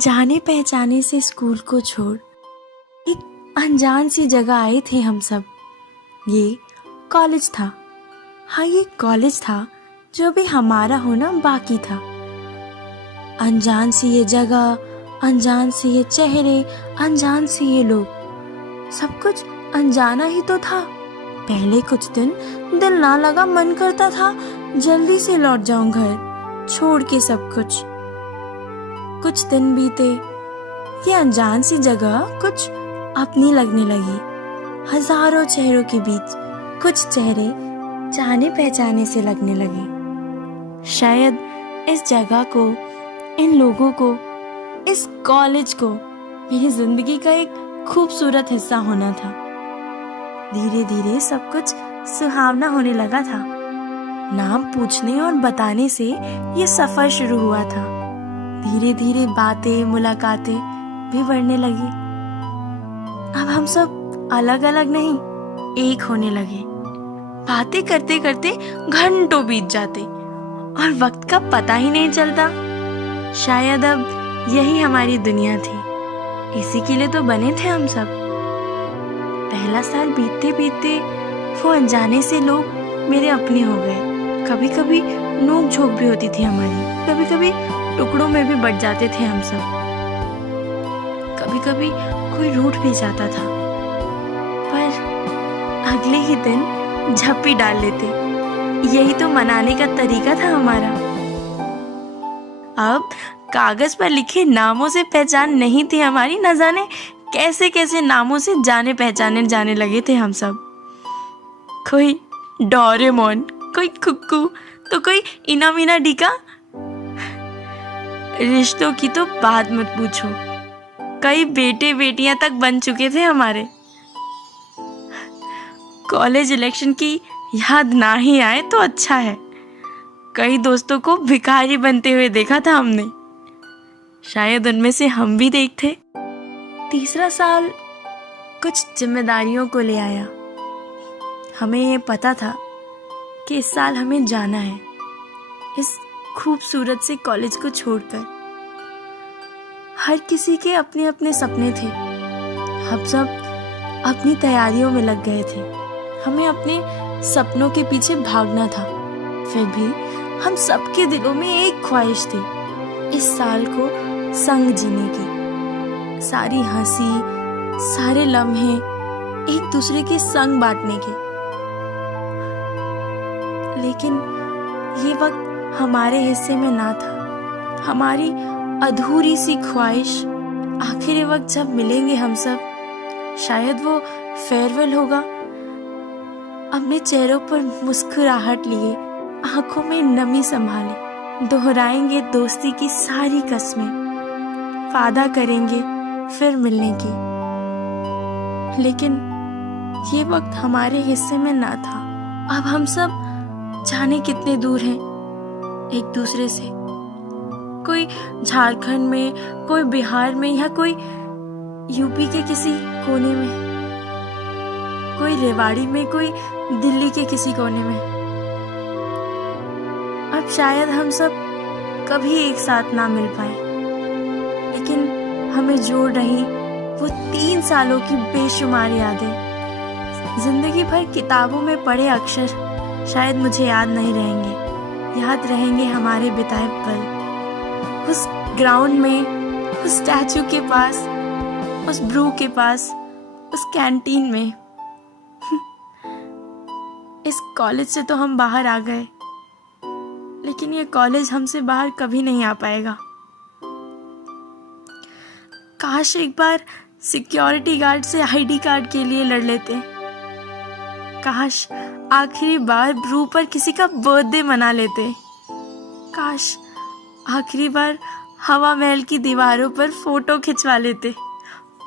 जाने पहचाने से स्कूल को छोड़ एक अनजान सी जगह आए थे हम सब। ये कॉलेज था। हाँ, ये कॉलेज था जो अभी हमारा होना बाकी था। अनजान सी ये जगह, अनजान से ये चेहरे, अनजान से ये लोग, सब कुछ अनजाना ही तो था। पहले कुछ दिन दिल ना लगा, मन करता था जल्दी से लौट जाऊं घर, छोड़ के सब कुछ। कुछ दिन बीते, ये अनजान सी जगह कुछ अपनी लगने लगी। हजारों चेहरों के बीच कुछ चेहरे जाने पहचाने से लगने लगे। शायद इस जगह को, इन लोगों को, इस कॉलेज को मेरी जिंदगी का एक खूबसूरत हिस्सा होना था। धीरे धीरे सब कुछ सुहावना होने लगा था। नाम पूछने और बताने से ये सफर शुरू हुआ था। धीरे धीरे बातें, मुलाकातें भी बढ़ने लगी। अब हम सब अलग अलग नहीं, एक होने लगे। बातें करते करते घंटों बीत जाते और वक्त का पता ही नहीं चलता। शायद अब यही हमारी दुनिया थी। इसी के लिए तो बने थे हम सब। पहला साल बीतते बीतते वो अनजाने से लोग मेरे अपने हो गए। कभी कभी नोक झोंक भी होती थी हमारी, कभी कभी टुकड़ों में भी बट जाते थे हम सब। कभी कभी कोई रूठ भी जाता था, पर अगले ही दिन झप्पी डाल लेते। यही तो मनाने का तरीका था हमारा। अब कागज पर लिखे नामों से पहचान नहीं थी हमारी, न जाने कैसे कैसे नामों से जाने पहचाने जाने लगे थे हम सब। कोई डोरेमोन, कोई कुक्कू, तो कोई इना मीना डीका। रिश्तों की तो बात मत पूछो, कई बेटे बेटियां तक बन चुके थे हमारे। कॉलेज इलेक्शन की याद ना ही आए तो अच्छा है। कई दोस्तों को भिखारी बनते हुए देखा था हमने। शायद उनमें से हम भी एक थे। तीसरा साल कुछ जिम्मेदारियों को ले आया। हमें ये पता था कि इस साल हमें जाना है, इस खूबसूरत से कॉलेज को छोड़कर। हर किसी के अपने अपने सपने थे। हम सब अपनी तैयारियों में लग गए थे। हमें अपने सपनों के पीछे भागना था। फिर भी हम सबके दिलों में एक ख्वाहिश थी, इस साल को संग जीने की। सारी हंसी, सारे लम्हे एक दूसरे के संग बांटने के। लेकिन ये वक्त हमारे हिस्से में ना था। हमारी अधूरी सी ख्वाहिश, आखिर ये वक्त जब मिलेंगे हम सब, शायद वो फेयरवेल होगा। अपने चेहरों पर मुस्कुराहट लिए, आंखों में नमी संभाले, दोहराएंगे दोस्ती की सारी कस्में, वादा करेंगे फिर मिलने की। लेकिन ये वक्त हमारे हिस्से में ना था। अब हम सब जाने कितने दूर हैं एक दूसरे से। कोई झारखंड में, कोई बिहार में, या कोई यूपी के किसी कोने में, कोई रेवाड़ी में, कोई दिल्ली के किसी कोने में। अब शायद हम सब कभी एक साथ ना मिल पाए, लेकिन हमें जोड़ रही वो 3 सालों की बेशुमार यादें। जिंदगी भर किताबों में पढ़े अक्षर शायद मुझे याद नहीं रहेंगे। याद रहेंगे हमारे बिताए पल, उस ग्राउंड में, उस स्टैचू के पास, उस ब्रू के पास, उस कैंटीन में। इस कॉलेज से तो हम बाहर आ गए, लेकिन ये कॉलेज हमसे बाहर कभी नहीं आ पाएगा। काश एक बार सिक्योरिटी गार्ड से आईडी कार्ड के लिए लड़ लेते। काश आखिरी बार ब्रू पर किसी का बर्थडे मना लेते। काश आखिरी बार हवा महल की दीवारों पर फोटो खिंचवा लेते,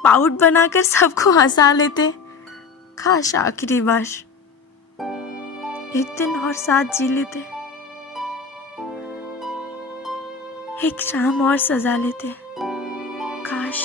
पाउट बनाकर सबको हंसा लेते। काश आखिरी बार एक दिन और साथ जी लेते, एक शाम और सजा लेते। काश